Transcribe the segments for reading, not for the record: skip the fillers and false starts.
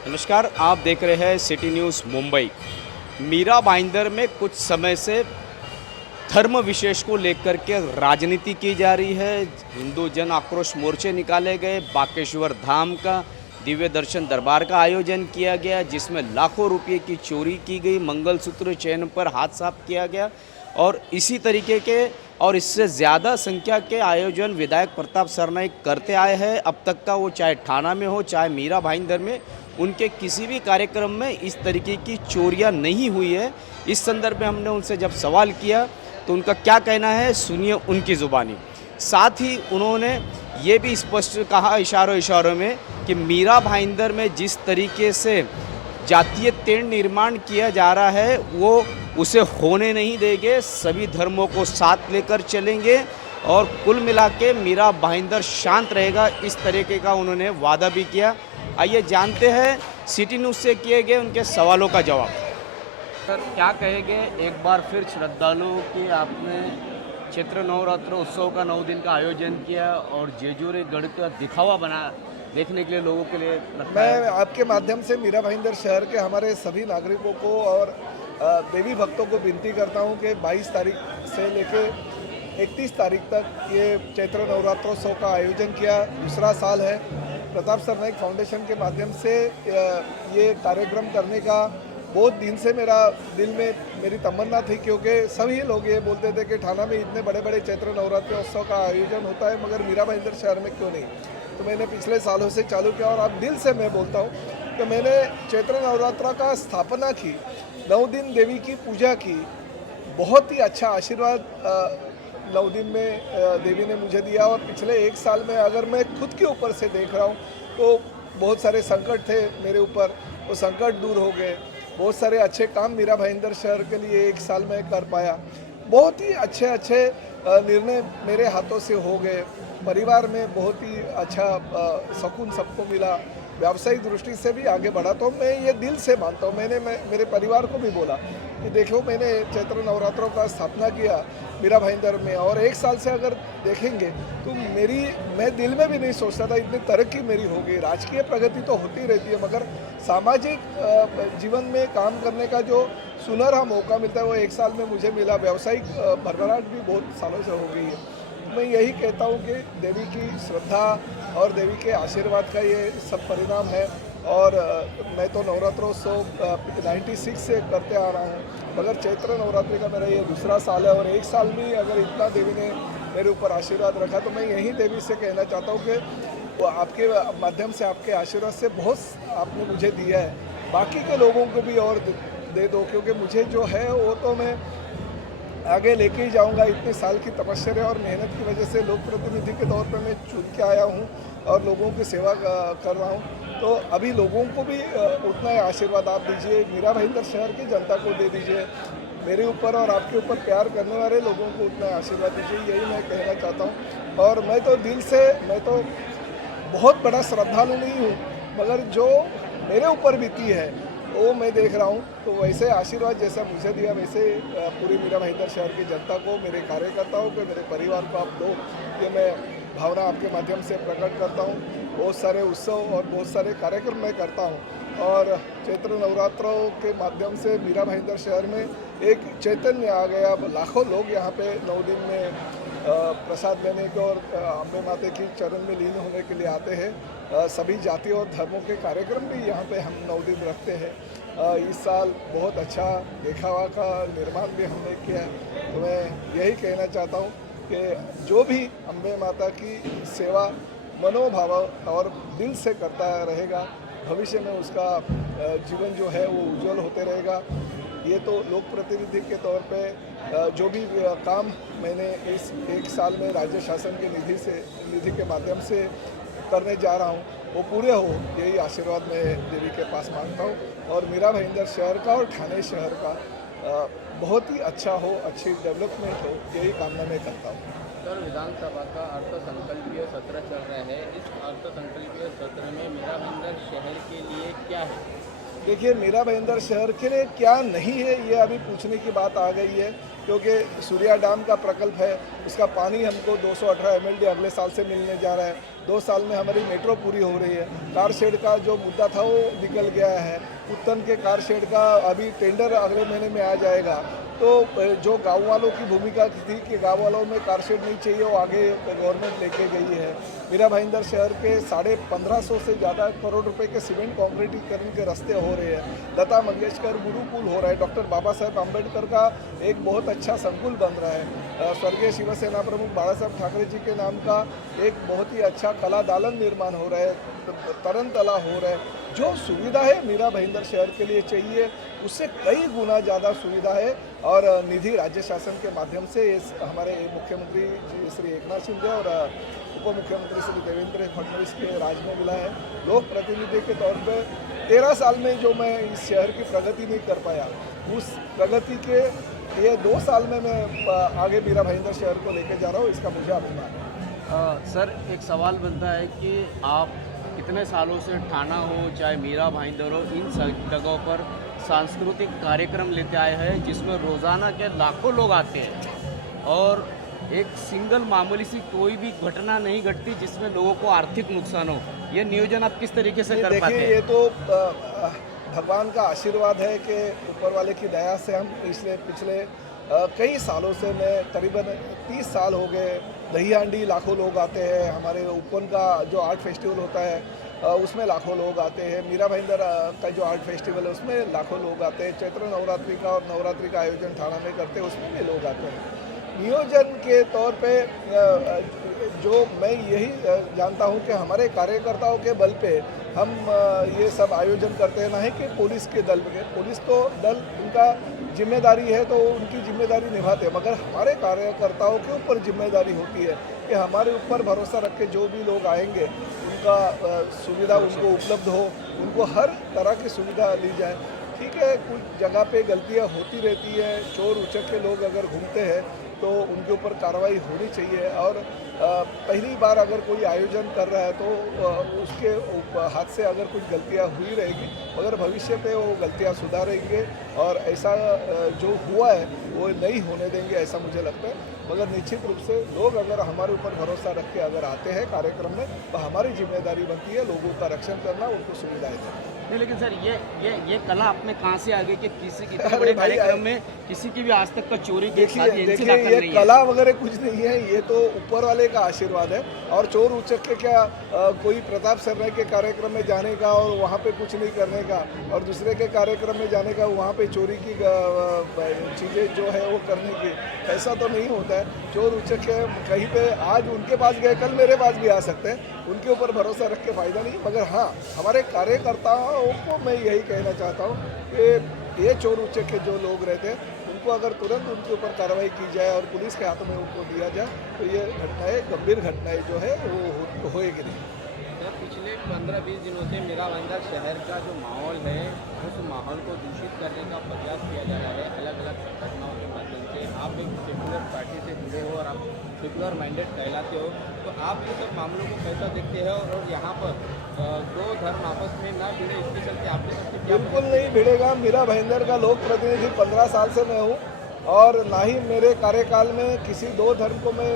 नमस्कार, आप देख रहे हैं सिटी न्यूज़ मुंबई। मीरा भाईंदर में कुछ समय से धर्म विशेष को लेकर के राजनीति की जा रही है। हिंदू जन आक्रोश मोर्चे निकाले गए, बाकेश्वर धाम का दिव्य दर्शन दरबार का आयोजन किया गया, जिसमें लाखों रुपए की चोरी की गई, मंगलसूत्र चेन पर हाथ साफ किया गया और इसी तरीके के और इससे ज़्यादा संख्या के आयोजन विधायक प्रताप सरनाईक करते आए हैं अब तक का। वो चाहे ठाणा में हो, चाहे मीरा भाईंदर में, उनके किसी भी कार्यक्रम में इस तरीके की चोरियां नहीं हुई है। इस संदर्भ में हमने उनसे जब सवाल किया तो उनका क्या कहना है, सुनिए उनकी ज़ुबानी। साथ ही उन्होंने ये भी स्पष्ट कहा इशारों इशारों में कि मीरा भाईंदर में जिस तरीके से जातीय तेढ़ निर्माण किया जा रहा है वो उसे होने नहीं देंगे, सभी धर्मों को साथ लेकर चलेंगे और कुल मिला के मीरा भाईंदर शांत रहेगा, इस तरीके का उन्होंने वादा भी किया। आइए जानते हैं सिटी न्यूज़ से किए गए उनके सवालों का जवाब। सर, क्या कहेंगे, एक बार फिर श्रद्धालुओं की आपने चैत्र नवरात्र उत्सव का 9 दिन का आयोजन किया और जेजूरी गढ़ का दिखावा बना देखने के लिए लोगों के लिए लगता है। मैं आपके माध्यम से मीरा भाईंदर शहर के हमारे सभी नागरिकों को और देवी भक्तों को विनती करता हूं कि 22 तारीख से लेके 31 तारीख तक ये चैत्र नवरात्रोत्सव का आयोजन किया। दूसरा साल है। प्रताप सरनाईक फाउंडेशन के माध्यम से ये कार्यक्रम करने का बहुत दिन से मेरा दिल में मेरी तमन्ना थी, क्योंकि सभी लोग ये बोलते थे कि ठाणा में इतने बड़े बड़े चैत्र नवरात्रोत्सव का आयोजन होता है, मगर मीरा भाईंदर शहर में क्यों नहीं। तो मैंने पिछले सालों से चालू किया और अब दिल से मैं बोलता हूँ कि मैंने चैत्र नवरात्रा का स्थापना की, 9 दिन देवी की पूजा की, बहुत ही अच्छा आशीर्वाद 9 दिन में देवी ने मुझे दिया। और पिछले 1 साल में अगर मैं खुद के ऊपर से देख रहा हूँ तो बहुत सारे संकट थे मेरे ऊपर, वो संकट दूर हो गए। बहुत सारे अच्छे काम मीरा भाईंदर शहर के लिए 1 साल में कर पाया। बहुत ही अच्छे निर्णय मेरे हाथों से हो गए। परिवार में बहुत ही अच्छा सुकून सबको मिला। व्यावसायिक दृष्टि से भी आगे बढ़ा। तो मैं ये दिल से मानता हूँ। मैंने मेरे परिवार को भी बोला कि देखो, मैंने चैत्र नवरात्रों का स्थापना किया मीरा भाईंदर में और 1 साल से अगर देखेंगे तो मैं दिल में भी नहीं सोचता था इतनी तरक्की मेरी हो गई। राजकीय प्रगति तो होती रहती है, मगर सामाजिक जीवन में काम करने का जो सुनहरा मौका मिलता है वो 1 साल में मुझे मिला। व्यावसायिक भरभराट भी बहुत सालों से हो गई है। मैं यही कहता हूँ कि देवी की श्रद्धा और देवी के आशीर्वाद का ये सब परिणाम है। और मैं तो नवरात्रोत्सव 96 से करते आ रहा हूँ, मगर चैत्र नवरात्रि का मेरा ये दूसरा साल है। और 1 साल में अगर इतना देवी ने मेरे ऊपर आशीर्वाद रखा तो मैं यही देवी से कहना चाहता हूँ कि वो आपके माध्यम से, आपके आशीर्वाद से बहुत आपने मुझे दिया है, बाकी के लोगों को भी और दे दो, क्योंकि मुझे जो है वो तो मैं आगे लेके ही जाऊंगा। इतने साल की तपस्या और मेहनत की वजह से लोक प्रतिनिधि के तौर पर मैं चुन के आया हूँ और लोगों की सेवा कर रहा हूँ। तो अभी लोगों को भी उतना ही आशीर्वाद आप दीजिए, मीरा भाईंदर शहर की जनता को दे दीजिए, मेरे ऊपर और आपके ऊपर प्यार करने वाले लोगों को उतना आशीर्वाद दीजिए, यही मैं कहना चाहता हूँ। और मैं तो दिल से, मैं तो बहुत बड़ा श्रद्धालु नहीं हूँ, मगर जो मेरे ऊपर बीती है वो मैं देख रहा हूँ। तो वैसे आशीर्वाद जैसा मुझे दिया वैसे पूरी मीरा भाईंदर शहर की जनता को, मेरे कार्यकर्ताओं को, मेरे परिवार को आप दो, ये मैं भावना आपके माध्यम से प्रकट करता हूँ। बहुत सारे उत्सव और बहुत सारे कार्यक्रम मैं करता हूँ और चैत्र नवरात्रों के माध्यम से मीरा भाईंदर शहर में एक चैतन्य आ गया। लाखों लोग यहाँ पे 9 दिन में प्रसाद लेने के और अम्बे माता की चरण में लीन होने के लिए आते हैं। सभी जातियों और धर्मों के कार्यक्रम भी यहाँ पे हम 9 दिन रखते हैं। इस साल बहुत अच्छा दिखावा का निर्माण भी हमने किया है। तो मैं यही कहना चाहता हूँ कि जो भी अम्बे माता की सेवा मनोभाव और दिल से करता रहेगा, भविष्य में उसका जीवन जो है वो उज्जवल होते रहेगा। ये तो लोक प्रतिनिधि के तौर पे जो भी काम मैंने इस 1 साल में राज्य शासन के निधि के माध्यम से करने जा रहा हूँ वो पूरे हो, यही आशीर्वाद मैं देवी के पास मांगता हूँ। और मीरा भाईंदर शहर का और ठाणे शहर का बहुत ही अच्छा हो, अच्छी डेवलपमेंट हो, यही कामना मैं करता हूँ। सर, विधानसभा का अर्थसंकल्पीय सत्र चल रहा है। इस अर्थसंकल्पीय सत्र में मीरा भाईंदर शहर के लिए क्या है? देखिए, मीरा भाईंदर शहर के लिए क्या नहीं है ये अभी पूछने की बात आ गई है, क्योंकि सूर्या डैम का प्रकल्प है, उसका पानी हमको 218 MLD अगले साल से मिलने जा रहा है। 2 साल में हमारी मेट्रो पूरी हो रही है। कार शेड का जो मुद्दा था वो निकल गया है। उत्तन के कार शेड का अभी टेंडर अगले महीने में आ जाएगा। तो जो गाँव वालों की भूमिका थी कि गाँव वालों में कार शेड नहीं चाहिए, वो आगे गवर्नमेंट लेके गई है। मीरा भाईंदर शहर के 1550 से ज़्यादा करोड़ रुपए के सीमेंट कॉन्क्रीटीकरण के रास्ते हो रहे हैं। लता मंगेशकर गुरुकुल हो रहा है। डॉक्टर बाबा साहेब आम्बेडकर का एक बहुत अच्छा संकुल बन रहा है। स्वर्गीय शिवसेना प्रमुख बाला साहेब ठाकरे जी के नाम का एक बहुत ही अच्छा कला दालन निर्माण हो रहा है। तरन तालाब हो रहा है। जो सुविधा है मीरा भाईंदर शहर के लिए चाहिए, उससे कई गुना ज़्यादा सुविधा है और निधि राज्य शासन के माध्यम से हमारे मुख्यमंत्री श्री एकनाथ शिंदे और उप मुख्यमंत्री श्री देवेंद्र फडणवीस के राज में मिला है। लोक प्रतिनिधि के तौर पे 13 साल में जो मैं इस शहर की प्रगति नहीं कर पाया, उस प्रगति के ये 2 साल में मैं आगे मीरा भाईंदर शहर को लेके जा रहा हूँ, इसका मुझे अभिमान है। सर, एक सवाल बनता है कि आप कितने सालों से ठाणा हो चाहे मीरा भाईंदर हो, इन जगहों पर सांस्कृतिक कार्यक्रम लेते आए हैं जिसमें रोज़ाना के लाखों लोग आते हैं और एक सिंगल मामूली सी कोई भी घटना नहीं घटती जिसमें लोगों को आर्थिक नुकसान हो। ये नियोजन आप किस तरीके से कर पाते हैं? देखिए, ये तो भगवान का आशीर्वाद है कि ऊपर वाले की दया से हम पिछले कई सालों से, मैं करीबन 30 साल हो गए, दही हांडी लाखों लोग आते हैं। हमारे उपवन का जो आर्ट फेस्टिवल होता है उसमें लाखों लोग आते हैं। मीरा भाईंदर का जो आर्ट फेस्टिवल है उसमें लाखों लोग आते हैं। चैत्र नवरात्रि का और नवरात्रि का आयोजन ठाणा में करते हैं, उसमें भी लोग आते हैं। नियोजन के तौर पे जो मैं यही जानता हूं कि हमारे कार्यकर्ताओं के बल पे हम ये सब आयोजन करते हैं, ना ही कि पुलिस के दल पे। पुलिस तो दल उनका जिम्मेदारी है तो उनकी जिम्मेदारी निभाते हैं, मगर हमारे कार्यकर्ताओं के ऊपर जिम्मेदारी होती है कि हमारे ऊपर भरोसा रख के जो भी लोग आएंगे उनका सुविधा उनको उपलब्ध हो, उनको हर तरह की सुविधा ली जाए। ठीक है, कुछ जगह पे गलतियां होती रहती है, चोर उचक के लोग अगर घूमते हैं तो उनके ऊपर कार्रवाई होनी चाहिए। और पहली बार अगर कोई आयोजन कर रहा है तो उसके हाथ से अगर कुछ गलतियां हुई रहेगी, मगर भविष्य पे वो गलतियां सुधारेंगे और ऐसा जो हुआ है वो नहीं होने देंगे, ऐसा मुझे लगता है। मगर निश्चित रूप से लोग अगर हमारे ऊपर भरोसा रख के अगर आते हैं कार्यक्रम में, तो हमारी जिम्मेदारी बनती है लोगों का रक्षण करना, उनको सुविधाएं देना। नहीं, लेकिन सर ये कला अपने कहाँ से आ गई कि किसी इतने अरे बड़े भाई, कार्यक्रम में किसी की भी आज तक का चोरी के साथ देखिए, एजेंसी दाखिल ये नहीं है। कला वगैरह कुछ नहीं है, ये तो ऊपर वाले का आशीर्वाद है। और चोर उचक के क्या कोई प्रताप सरनाईक के कार्यक्रम में जाने का और वहाँ पे कुछ नहीं करने का, और दूसरे के कार्यक्रम में जाने का वहाँ पे चोरी की चीज़ें जो है वो करने की, ऐसा तो नहीं होता है। चोर उचक के कहीं पे आज उनके पास गए, कल मेरे पास भी आ सकते हैं, उनके ऊपर भरोसा रख के फ़ायदा नहीं। मगर हाँ, हमारे कार्यकर्ताओं को मैं यही कहना चाहता हूँ कि ये चोर उचक के जो लोग रहते हैं उनको अगर तुरंत उनके ऊपर कार्रवाई की जाए और पुलिस के हाथों में उनको दिया जाए तो ये घटनाएं, गंभीर घटनाएं जो है वो होएगी नहीं। सर, पिछले 15-20 दिनों से मीरा भाईंदर शहर का जो माहौल है उस माहौल को दूषित करने का प्रयास किया जा रहा है अलग अलग घटनाओं के माध्यम से। आप एक सेकुलर पार्टी से जुड़े हो और आप सेकुलर माइंडेड कहलाते हो, तो आप ये सब मामलों को कैसा देखते हैं? और यहाँ पर दो धर्म आपस में ना भिड़े, इसके चलते आपके सबसे क्या? बिल्कुल नहीं भिड़ेगा। मीरा भाईंदर का लोक प्रतिनिधि 15 साल से मैं हूँ और ना ही मेरे कार्यकाल में किसी दो धर्म को मैं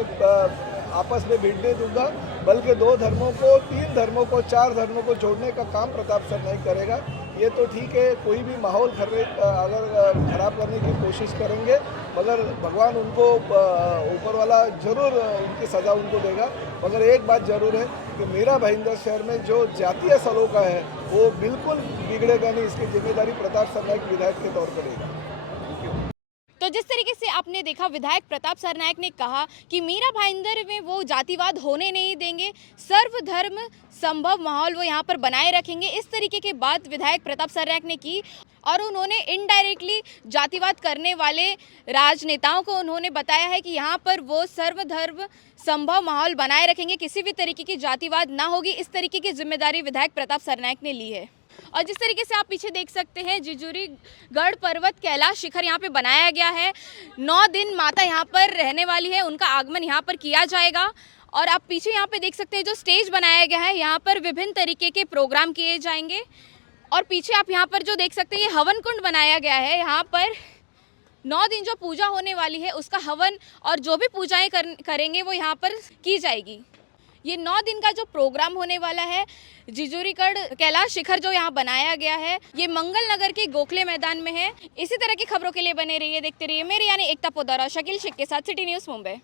आपस में भिड़ने दूंगा, बल्कि 2 धर्मों को, 3 धर्मों को, 4 धर्मों को जोड़ने का काम प्रताप सर नहीं करेगा। ये तो ठीक है, कोई भी माहौल अगर खराब करने की कोशिश करेंगे, मगर भगवान उनको ऊपर वाला जरूर उनकी सज़ा उनको देगा। मगर एक बात जरूर है कि मीरा भाईंदर शहर में जो जातीय सलोखा है वो बिल्कुल बिगड़ेगा नहीं, इसकी जिम्मेदारी प्रताप सरनाईक विधायक के तौर पर लेगा। तो जिस तरीके से आपने देखा, विधायक प्रताप सरनाईक ने कहा कि मीरा भाईंदर में वो जातिवाद होने नहीं देंगे, सर्वधर्म संभव माहौल वो यहाँ पर बनाए रखेंगे। इस तरीके की बात विधायक प्रताप सरनाईक ने की और उन्होंने इनडायरेक्टली जातिवाद करने वाले राजनेताओं को उन्होंने बताया है कि यहाँ पर वो सर्वधर्म संभव माहौल बनाए रखेंगे, किसी भी तरीके की जातिवाद ना होगी। इस तरीके की जिम्मेदारी विधायक प्रताप सरनाईक ने ली है। और जिस तरीके से आप पीछे देख सकते हैं, जिजुरी गढ़ पर्वत कैलाश शिखर यहाँ पे बनाया गया है। 9 दिन माता यहाँ पर रहने वाली है, उनका आगमन यहाँ पर किया जाएगा। और आप पीछे यहाँ पे देख सकते हैं जो स्टेज बनाया गया है, यहाँ पर विभिन्न तरीके के प्रोग्राम किए जाएंगे और पीछे आप यहाँ पर जो देख सकते हैं ये हवन कुंड बनाया गया है। यहाँ पर 9 दिन जो पूजा होने वाली है उसका हवन और जो भी पूजाएं करेंगे वो यहाँ पर की जाएगी। ये 9 दिन का जो प्रोग्राम होने वाला है जिजूरीगढ़ कैलाश शिखर जो यहाँ बनाया गया है ये मंगल नगर के गोखले मैदान में है। इसी तरह की खबरों के लिए बने रहिए, देखते रहिए मेरी यानी एकता पोदार और शकील शेख के साथ सिटी न्यूज़ मुंबई।